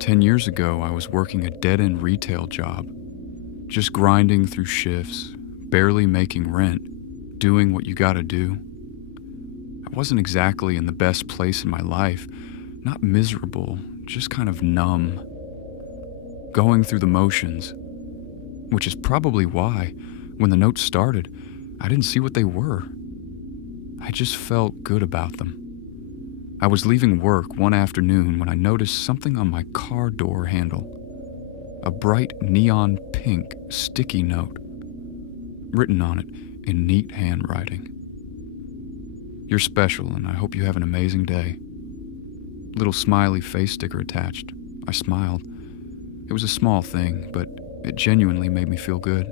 10 years ago, I was working a dead-end retail job, just grinding through shifts, barely making rent, doing what you gotta do. I wasn't exactly in the best place in my life, not miserable, just kind of numb, going through the motions, which is probably why, when the notes started, I didn't see what they were. I just felt good about them. I was leaving work one afternoon when I noticed something on my car door handle. A bright neon pink sticky note, written on it in neat handwriting. "You're special, and I hope you have an amazing day." Little smiley face sticker attached. I smiled. It was a small thing, but it genuinely made me feel good.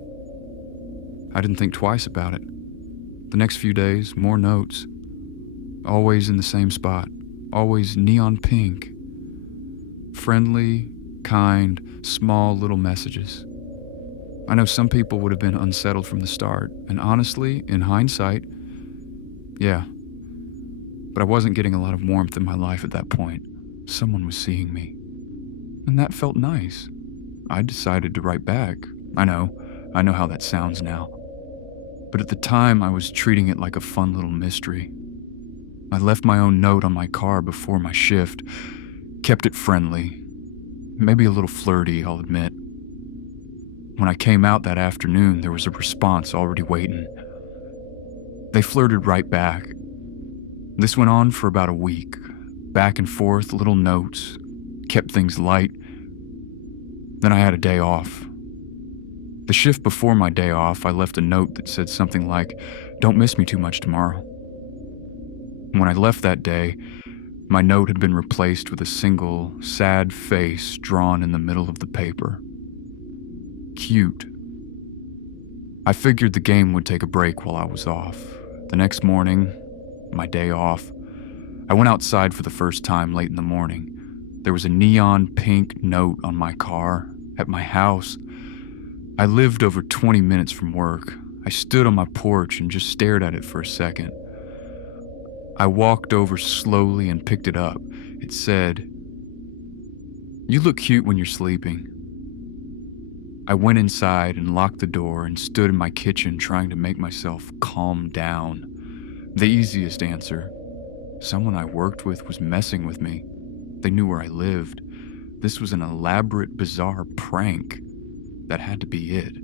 I didn't think twice about it. The next few days, more notes. Always in the same spot. Always neon pink. Friendly, kind, small little messages. I know some people would have been unsettled from the start, and honestly, in hindsight, yeah. But I wasn't getting a lot of warmth in my life at that point. Someone was seeing me. And that felt nice. I decided to write back. I know how that sounds now. But at the time, I was treating it like a fun little mystery. I left my own note on my car before my shift, kept it friendly, maybe a little flirty, I'll admit. When I came out that afternoon, there was a response already waiting. They flirted right back. This went on for about a week, back and forth, little notes, kept things light. Then I had a day off. The shift before my day off, I left a note that said something like, "Don't miss me too much tomorrow." When I left that day, my note had been replaced with a single, sad face drawn in the middle of the paper. Cute. I figured the game would take a break while I was off. The next morning, my day off, I went outside for the first time late in the morning. There was a neon pink note on my car, at my house. I lived over 20 minutes from work. I stood on my porch and just stared at it for a second. I walked over slowly and picked it up. It said, "You look cute when you're sleeping." I went inside and locked the door and stood in my kitchen trying to make myself calm down. The easiest answer. Someone I worked with was messing with me. They knew where I lived. This was an elaborate, bizarre prank. That had to be it.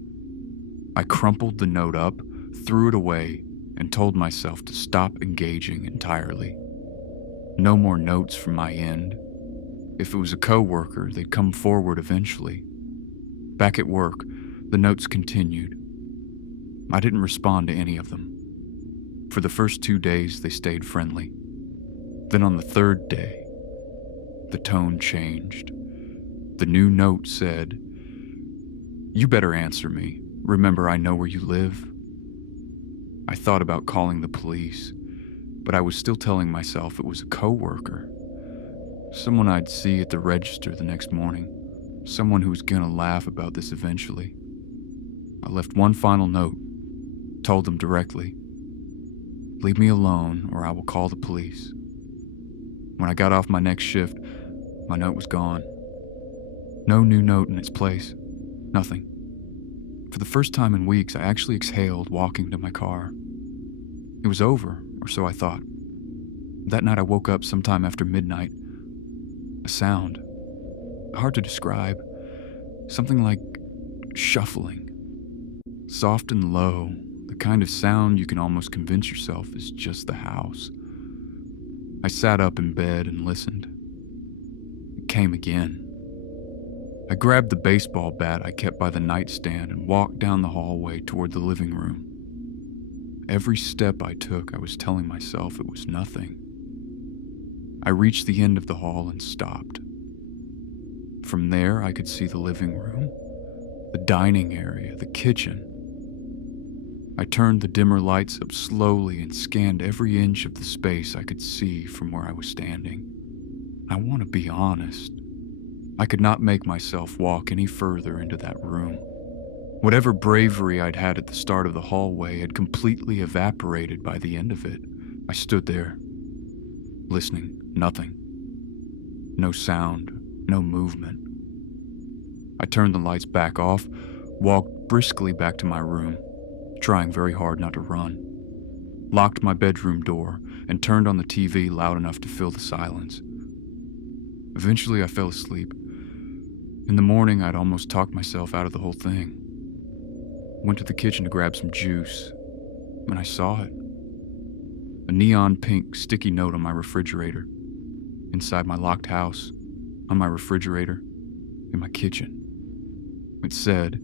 I crumpled the note up, threw it away, and told myself to stop engaging entirely. No more notes from my end. If it was a coworker, they'd come forward eventually. Back at work, the notes continued. I didn't respond to any of them. For the first 2 days, they stayed friendly. Then on the third day, the tone changed. The new note said, "You better answer me. Remember, I know where you live." I thought about calling the police, but I was still telling myself it was a coworker. Someone I'd see at the register the next morning. Someone who was gonna laugh about this eventually. I left one final note, told them directly, "Leave me alone or I will call the police." When I got off my next shift, my note was gone. No new note in its place. Nothing. For the first time in weeks, I actually exhaled walking to my car. It was over, or so I thought. That night I woke up sometime after midnight. A sound. Hard to describe. Something like shuffling. Soft and low. The kind of sound you can almost convince yourself is just the house. I sat up in bed and listened. It came again. I grabbed the baseball bat I kept by the nightstand and walked down the hallway toward the living room. Every step I took, I was telling myself it was nothing. I reached the end of the hall and stopped. From there, I could see the living room, the dining area, the kitchen. I turned the dimmer lights up slowly and scanned every inch of the space I could see from where I was standing. I want to be honest. I could not make myself walk any further into that room. Whatever bravery I'd had at the start of the hallway had completely evaporated by the end of it. I stood there, listening. Nothing. No sound, no movement. I turned the lights back off, walked briskly back to my room, trying very hard not to run, locked my bedroom door, and turned on the TV loud enough to fill the silence. Eventually, I fell asleep. In the morning, I'd almost talked myself out of the whole thing. Went to the kitchen to grab some juice, and I saw it. A neon pink sticky note on my refrigerator, inside my locked house, on my refrigerator, in my kitchen. It said,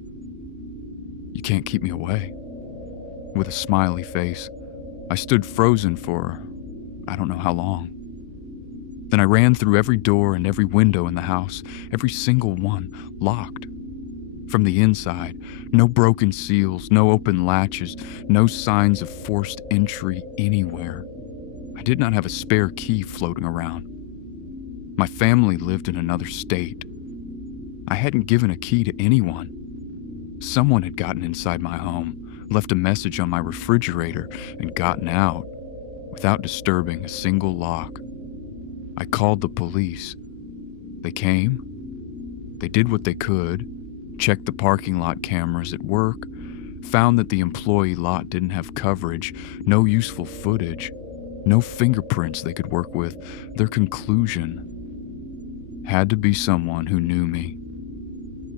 "You can't keep me away." With a smiley face, I stood frozen for I don't know how long. Then I ran through every door and every window in the house, every single one, locked. From the inside, no broken seals, no open latches, no signs of forced entry anywhere. I did not have a spare key floating around. My family lived in another state. I hadn't given a key to anyone. Someone had gotten inside my home, left a message on my refrigerator, and gotten out without disturbing a single lock. I called the police. They came. They did what they could, checked the parking lot cameras at work, found that the employee lot didn't have coverage, no useful footage, no fingerprints they could work with. Their conclusion had to be someone who knew me.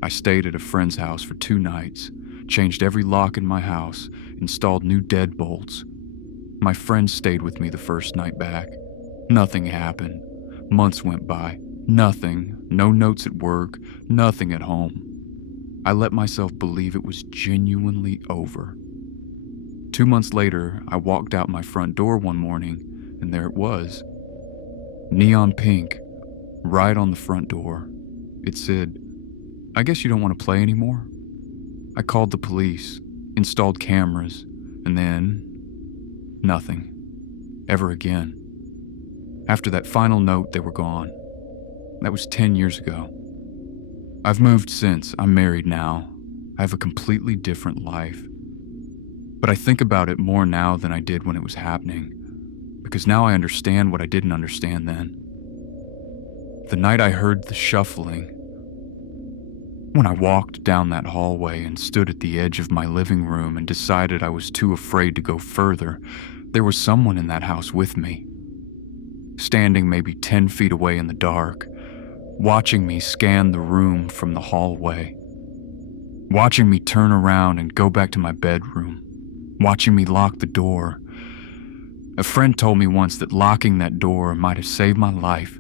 I stayed at a friend's house for 2 nights, changed every lock in my house, installed new deadbolts. My friend stayed with me the first night back. Nothing happened. Months went by. Nothing. No notes at work. Nothing at home. I let myself believe it was genuinely over. 2 months later, I walked out my front door one morning, and there it was. Neon pink, right on the front door. It said, "I guess you don't want to play anymore?" I called the police, installed cameras, and then nothing. Ever again. After that final note, they were gone. That was 10 years ago. I've moved since. I'm married now. I have a completely different life. But I think about it more now than I did when it was happening, because now I understand what I didn't understand then. The night I heard the shuffling, when I walked down that hallway and stood at the edge of my living room and decided I was too afraid to go further, there was someone in that house with me, standing maybe 10 feet away in the dark, watching me scan the room from the hallway, watching me turn around and go back to my bedroom, watching me lock the door. A friend told me once that locking that door might have saved my life,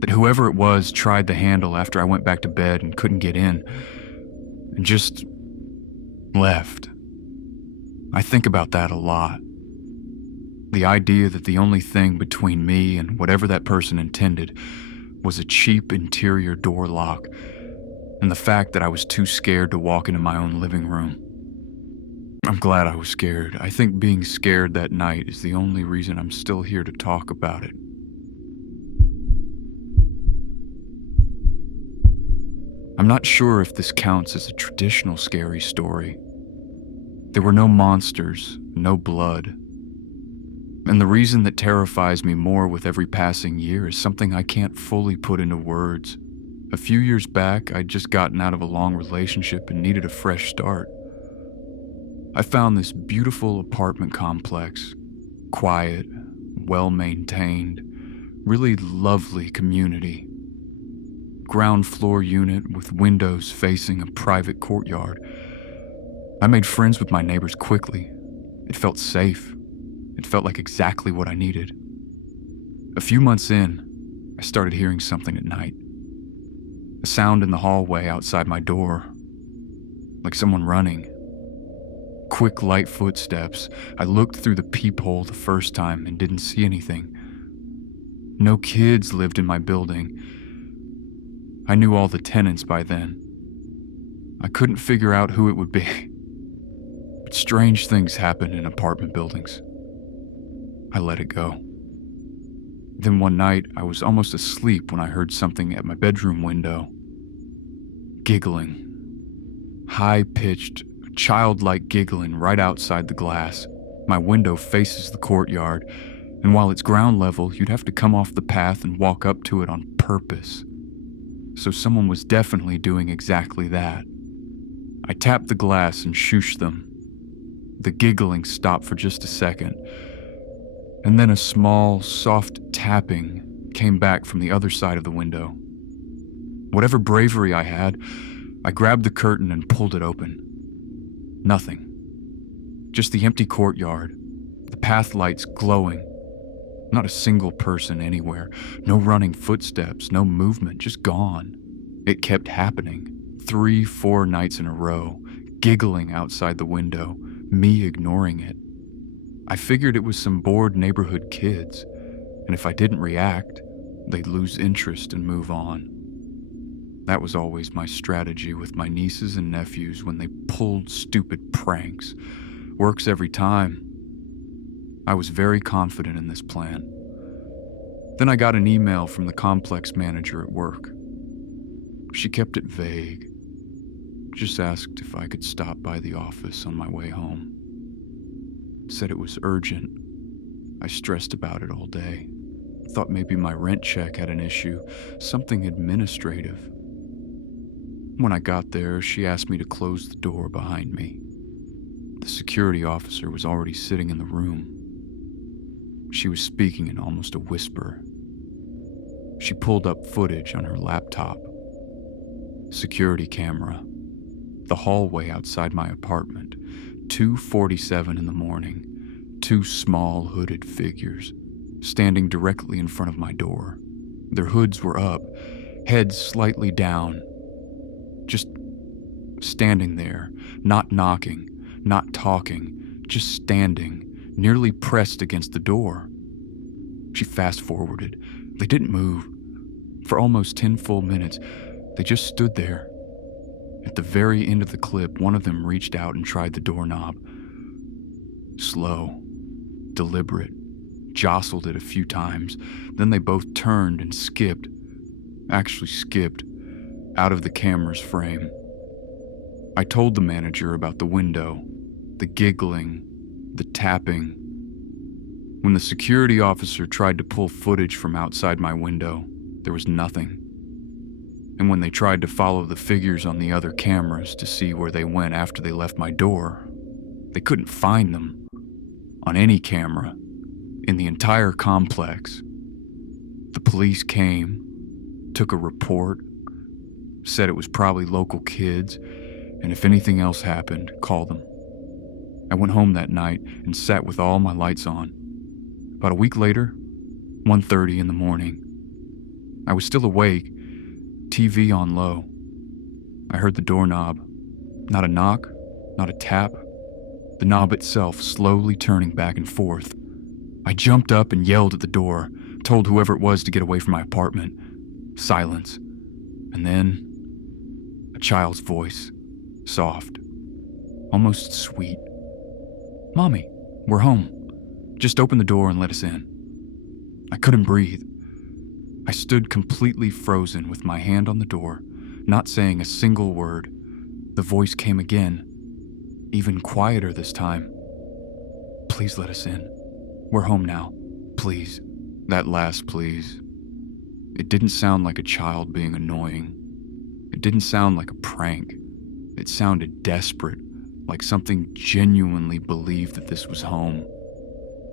that whoever it was tried the handle after I went back to bed and couldn't get in, and just left. I think about that a lot. The idea that the only thing between me and whatever that person intended was a cheap interior door lock, and the fact that I was too scared to walk into my own living room. I'm glad I was scared. I think being scared that night is the only reason I'm still here to talk about it. I'm not sure if this counts as a traditional scary story. There were no monsters, no blood. And the reason that terrifies me more with every passing year is something I can't fully put into words. A few years back, I'd just gotten out of a long relationship and needed a fresh start. I found this beautiful apartment complex, quiet, well-maintained, really lovely community. Ground floor unit with windows facing a private courtyard. I made friends with my neighbors quickly. It felt safe. It felt like exactly what I needed. A few months in, I started hearing something at night. A sound in the hallway outside my door, like someone running. Quick, light footsteps. I looked through the peephole the first time and didn't see anything. No kids lived in my building. I knew all the tenants by then. I couldn't figure out who it would be. But strange things happen in apartment buildings. I let it go. Then one night, I was almost asleep when I heard something at my bedroom window. Giggling. High-pitched, childlike giggling right outside the glass. My window faces the courtyard, and while it's ground level, you'd have to come off the path and walk up to it on purpose. so someone was definitely doing exactly that. I tapped the glass and shooshed them. The giggling stopped for just a second, and then a small, soft tapping came back from the other side of the window. Whatever bravery I had, I grabbed the curtain and pulled it open. Nothing. Just the empty courtyard, the path lights glowing. Not a single person anywhere, no running footsteps, no movement, just gone. It kept happening, 3-4 nights in a row, giggling outside the window, me ignoring it. I figured it was some bored neighborhood kids, and if I didn't react, they'd lose interest and move on. That was always my strategy with my nieces and nephews when they pulled stupid pranks. Works every time. I was very confident in this plan. Then I got an email from the complex manager at work. She kept it vague. Just asked if I could stop by the office on my way home. Said it was urgent. I stressed about it all day. Thought maybe my rent check had an issue, something administrative. When I got there, she asked me to close the door behind me. The security officer was already sitting in the room. She was speaking in almost a whisper. She pulled up footage on her laptop. Security camera. The hallway outside my apartment. 2:47 in the morning. 2 small hooded figures standing directly in front of my door. Their hoods were up, heads slightly down. Just standing there, not knocking, not talking, just standing, nearly pressed against the door. She fast-forwarded. They didn't move. For almost 10 full minutes, they just stood there. At the very end of the clip, one of them reached out and tried the doorknob. Slow, deliberate, jostled it a few times. Then they both turned and skipped, out of the camera's frame. I told the manager about the window, the giggling, the tapping. When the security officer tried to pull footage from outside my window, there was nothing. And when they tried to follow the figures on the other cameras to see where they went after they left my door, they couldn't find them on any camera in the entire complex. The police came, took a report, said it was probably local kids, and if anything else happened, call them. I went home that night and sat with all my lights on. About a week later, 1:30 in the morning, I was still awake, TV on low. I heard the doorknob. Not a knock, not a tap. The knob itself slowly turning back and forth. I jumped up and yelled at the door, told whoever it was to get away from my apartment. Silence. And then, a child's voice, soft, almost sweet. "Mommy, we're home. Just open the door and let us in." I couldn't breathe. I stood completely frozen with my hand on the door, not saying a single word. The voice came again, even quieter this time. "Please let us in. We're home now. Please." That last please. It didn't sound like a child being annoying. It didn't sound like a prank. It sounded desperate, like something genuinely believed that this was home,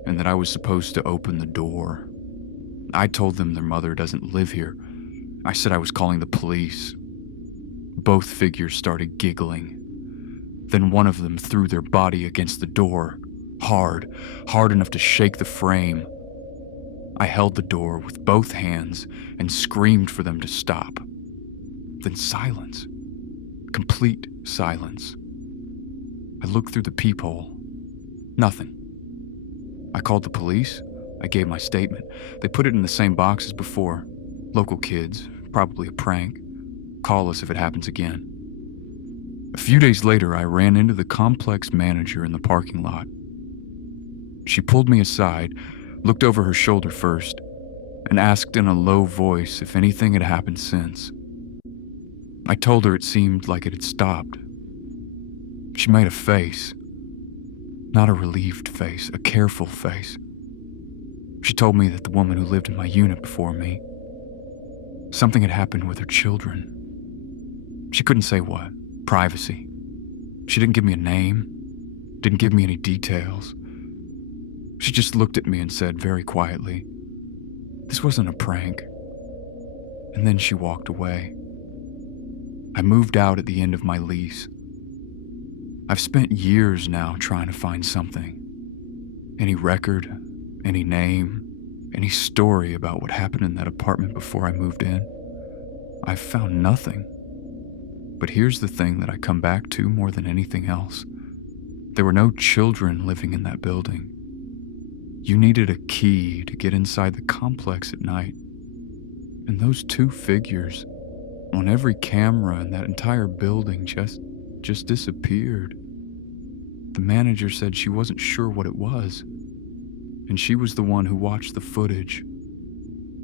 and that I was supposed to open the door. I told them their mother doesn't live here. I said I was calling the police. Both figures started giggling. Then one of them threw their body against the door, hard enough to shake the frame. I held the door with both hands and screamed for them to stop. Then silence. Complete silence. I looked through the peephole. Nothing. I called the police. I gave my statement. They put it in the same box as before. Local kids, probably a prank. Call us if it happens again. A few days later, I ran into the complex manager in the parking lot. She pulled me aside, looked over her shoulder first, and asked in a low voice if anything had happened since. I told her it seemed like it had stopped. She made a face. Not a relieved face, a careful face. She told me that the woman who lived in my unit before me Something had happened with her children. She couldn't say what. Privacy. She didn't give me a name, didn't give me any details. She just looked at me and said very quietly, "This wasn't a prank." And then she walked away. I moved out at the end of my lease. I've spent years now trying to find something. Any record, any name, any story about what happened in that apartment before I moved in. I've found nothing. But here's the thing that I come back to more than anything else. There were no children living in that building. You needed a key to get inside the complex at night. And those two figures on every camera in that entire building just disappeared. The manager said she wasn't sure what it was. And she was the one who watched the footage.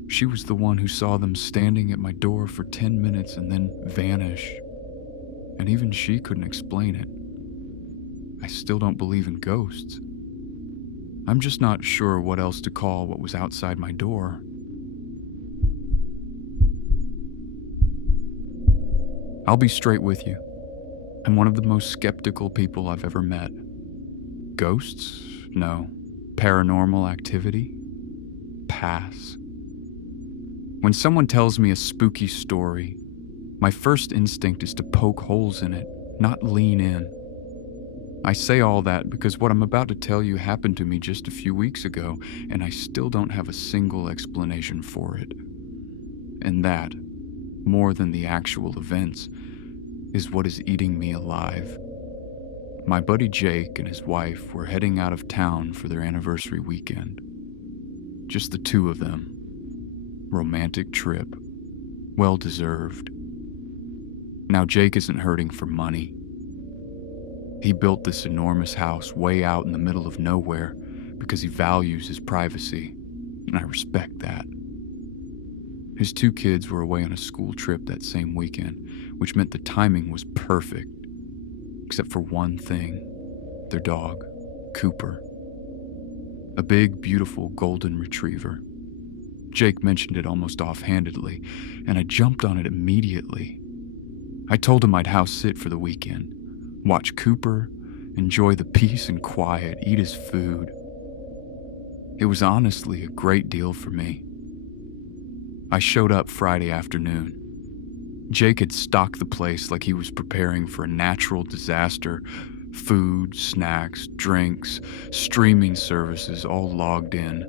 She was the one who saw them standing at my door for 10 minutes and then vanish. And even she couldn't explain it. I still don't believe in ghosts. I'm just not sure what else to call what was outside my door. I'll be straight with you. I'm one of the most skeptical people I've ever met. Ghosts? No. Paranormal activity? Pass. When someone tells me a spooky story, my first instinct is to poke holes in it, not lean in. I say all that because what I'm about to tell you happened to me just a few weeks ago, and I still don't have a single explanation for it. And that, more than the actual events, is what is eating me alive. My buddy Jake and his wife were heading out of town for their anniversary weekend. Just the two of them. Romantic trip. Well deserved. Now Jake isn't hurting for money. He built this enormous house way out in the middle of nowhere because he values his privacy, and I respect that. His two kids were away on a school trip that same weekend, which meant the timing was perfect. Except for one thing, their dog, Cooper. A big, beautiful golden retriever. Jake mentioned it almost offhandedly, and I jumped on it immediately. I told him I'd house sit for the weekend, watch Cooper, enjoy the peace and quiet, eat his food. It was honestly a great deal for me. I showed up Friday afternoon. Jake had stocked the place like he was preparing for a natural disaster. Food, snacks, drinks, streaming services all logged in.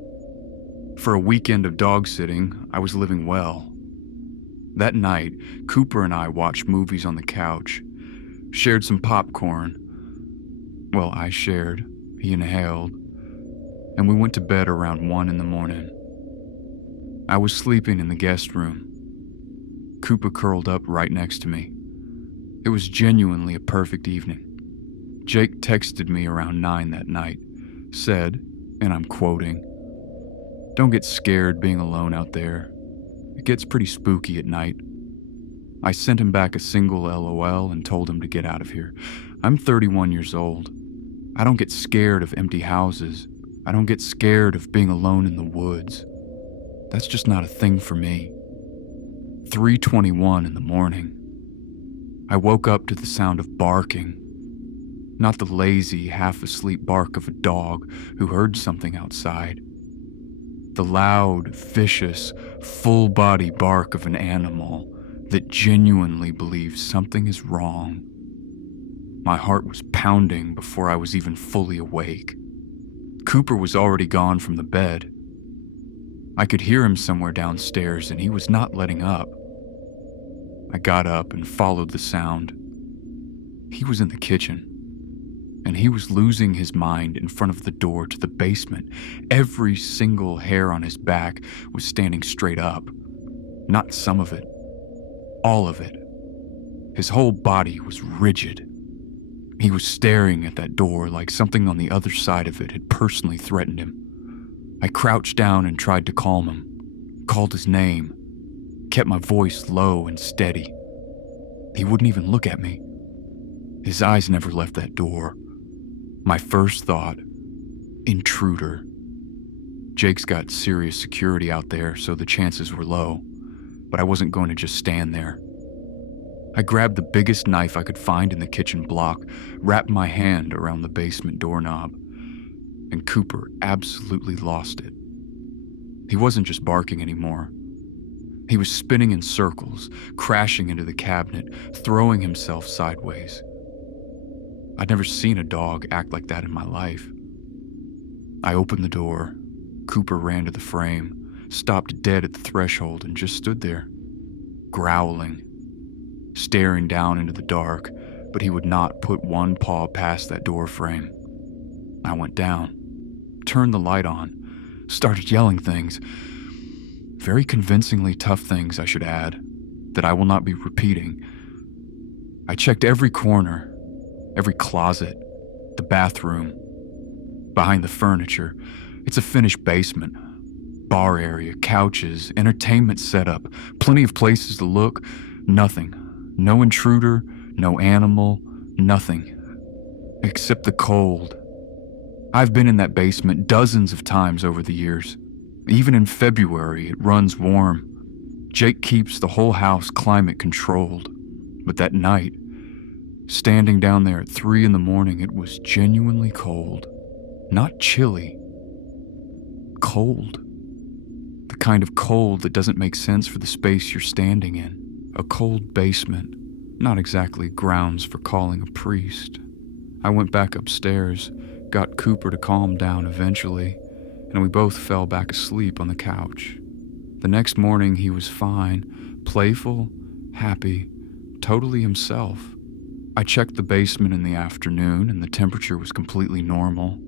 For a weekend of dog sitting, I was living well. That night, Cooper and I watched movies on the couch, shared some popcorn. Well, I shared, he inhaled, and we went to bed around 1 in the morning. I was sleeping in the guest room. Cooper curled up right next to me. It was genuinely a perfect evening. Jake texted me around 9 that night, said, and I'm quoting, "Don't get scared being alone out there. It gets pretty spooky at night." I sent him back a single LOL and told him to get out of here. I'm 31 years old. I don't get scared of empty houses. I don't get scared of being alone in the woods. That's just not a thing for me. 3:21 in the morning. I woke up to the sound of barking. Not the lazy, half-asleep bark of a dog who heard something outside. The loud, vicious, full-body bark of an animal that genuinely believes something is wrong. My heart was pounding before I was even fully awake. Cooper was already gone from the bed. I could hear him somewhere downstairs, and he was not letting up. I got up and followed the sound. He was in the kitchen, and he was losing his mind in front of the door to the basement. Every single hair on his back was standing straight up. Not some of it, all of it. His whole body was rigid. He was staring at that door like something on the other side of it had personally threatened him. I crouched down and tried to calm him, called his name, kept my voice low and steady. He wouldn't even look at me. His eyes never left that door. My first thought, intruder. Jake's got serious security out there, so the chances were low. but I wasn't going to just stand there. I grabbed the biggest knife I could find in the kitchen block, wrapped my hand around the basement doorknob, and Cooper absolutely lost it. He wasn't just barking anymore. He was spinning in circles, crashing into the cabinet, throwing himself sideways. I'd never seen a dog act like that in my life. I opened the door. Cooper ran to the frame, stopped dead at the threshold, and just stood there, growling, staring down into the dark, but he would not put one paw past that door frame. I went down, turned the light on, started yelling things. Very convincingly tough things, I should add, that I will not be repeating. I checked every corner, every closet, the bathroom, behind the furniture. It's a finished basement. Bar area, couches, entertainment setup, plenty of places to look. Nothing. No intruder, no animal, nothing. Except the cold. I've been in that basement dozens of times over the years. Even in February, it runs warm. Jake keeps the whole house climate controlled. But that night, standing down there at 3 a.m, it was genuinely cold. Not chilly. Cold. The kind of cold that doesn't make sense for the space you're standing in. A cold basement. Not exactly grounds for calling a priest. I went back upstairs, got Cooper to calm down eventually, and we both fell back asleep on the couch. The next morning he was fine, playful, happy, totally himself. I checked the basement in the afternoon and the temperature was completely normal.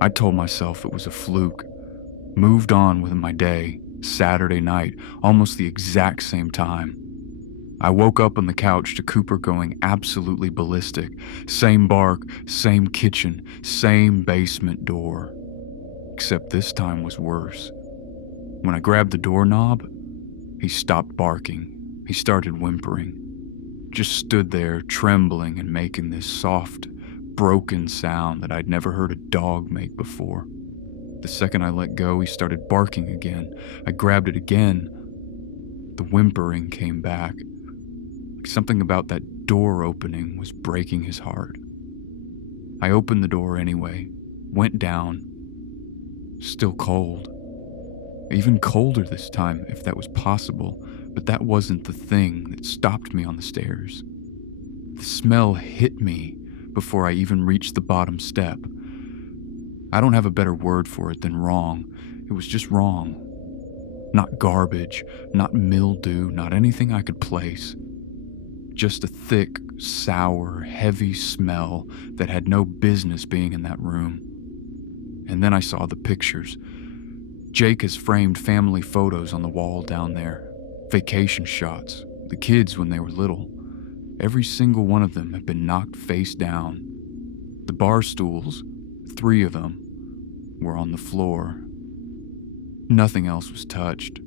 I told myself it was a fluke, moved on with my day, Saturday night, almost the exact same time. I woke up on the couch to Cooper going absolutely ballistic. Same bark, same kitchen, same basement door. Except this time was worse. When I grabbed the doorknob, he stopped barking. He started whimpering. Just stood there, trembling and making this soft, broken sound that I'd never heard a dog make before. The second I let go, he started barking again. I grabbed it again. The whimpering came back. Like something about that door opening was breaking his heart. I opened the door anyway, went down. Still cold. Even colder this time, if that was possible, but that wasn't the thing that stopped me on the stairs. The smell hit me before I even reached the bottom step. I don't have a better word for it than wrong. It was just wrong. Not garbage, not mildew, not anything I could place. Just a thick, sour, heavy smell that had no business being in that room. And then I saw the pictures. Jake has framed family photos on the wall down there. Vacation shots. The kids when they were little. Every single one of them had been knocked face down. The bar stools, 3 of them, were on the floor. Nothing else was touched.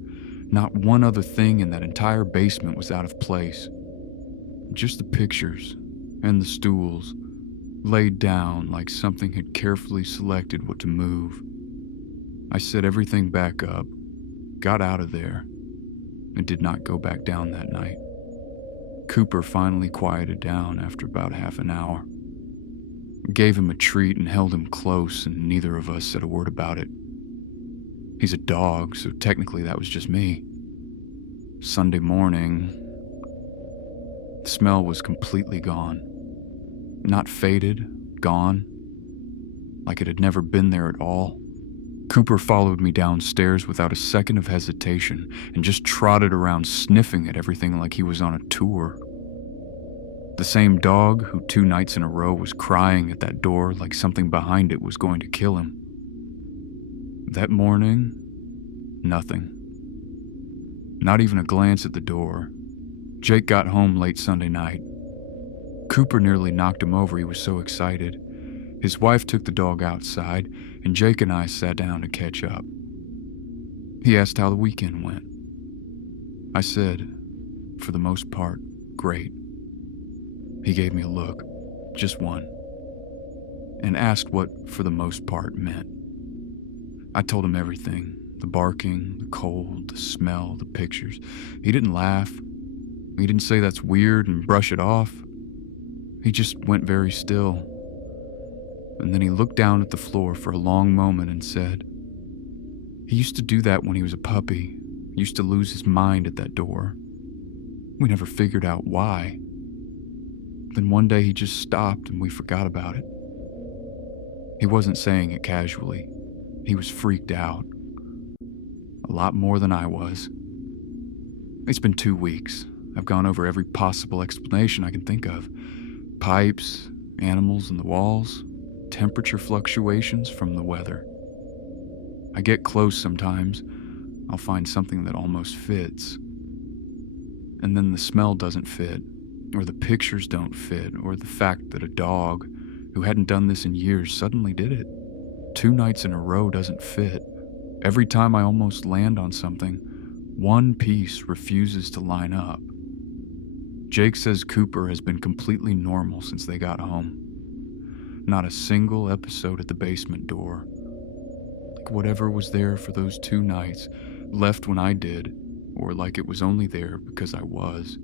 Not one other thing in that entire basement was out of place. Just the pictures and the stools, laid down like something had carefully selected what to move. I set everything back up, got out of there, and did not go back down that night. Cooper finally quieted down after about half an hour. I gave him a treat and held him close, and neither of us said a word about it. He's a dog, so technically that was just me. Sunday morning, the smell was completely gone. Not faded, gone, like it had never been there at all. Cooper followed me downstairs without a second of hesitation and just trotted around sniffing at everything like he was on a tour. The same dog who 2 nights in a row was crying at that door like something behind it was going to kill him. That morning, nothing. Not even a glance at the door. Jake got home late Sunday night. Cooper nearly knocked him over, he was so excited. His wife took the dog outside, and Jake and I sat down to catch up. He asked how the weekend went. I said, for the most part, great. He gave me a look, just one, and asked what for the most part meant. I told him everything, The barking, the cold, the smell, the pictures. He didn't laugh. He didn't say that's weird and brush it off. He just went very still. And then he looked down at the floor for a long moment and said, "He used to do that when he was a puppy. He used to lose his mind at that door. We never figured out why. Then one day he just stopped and we forgot about it." He wasn't saying it casually. He was freaked out. A lot more than I was. It's been 2 weeks. I've gone over every possible explanation I can think of. Pipes, animals in the walls, temperature fluctuations from the weather. I get close sometimes. I'll find something that almost fits. And then the smell doesn't fit, or the pictures don't fit, or the fact that a dog, who hadn't done this in years, suddenly did it. 2 nights in a row doesn't fit. Every time I almost land on something, one piece refuses to line up. Jake says Cooper has been completely normal since they got home. Not a single episode at the basement door. Like whatever was there for those 2 nights left when I did, or like it was only there because I was.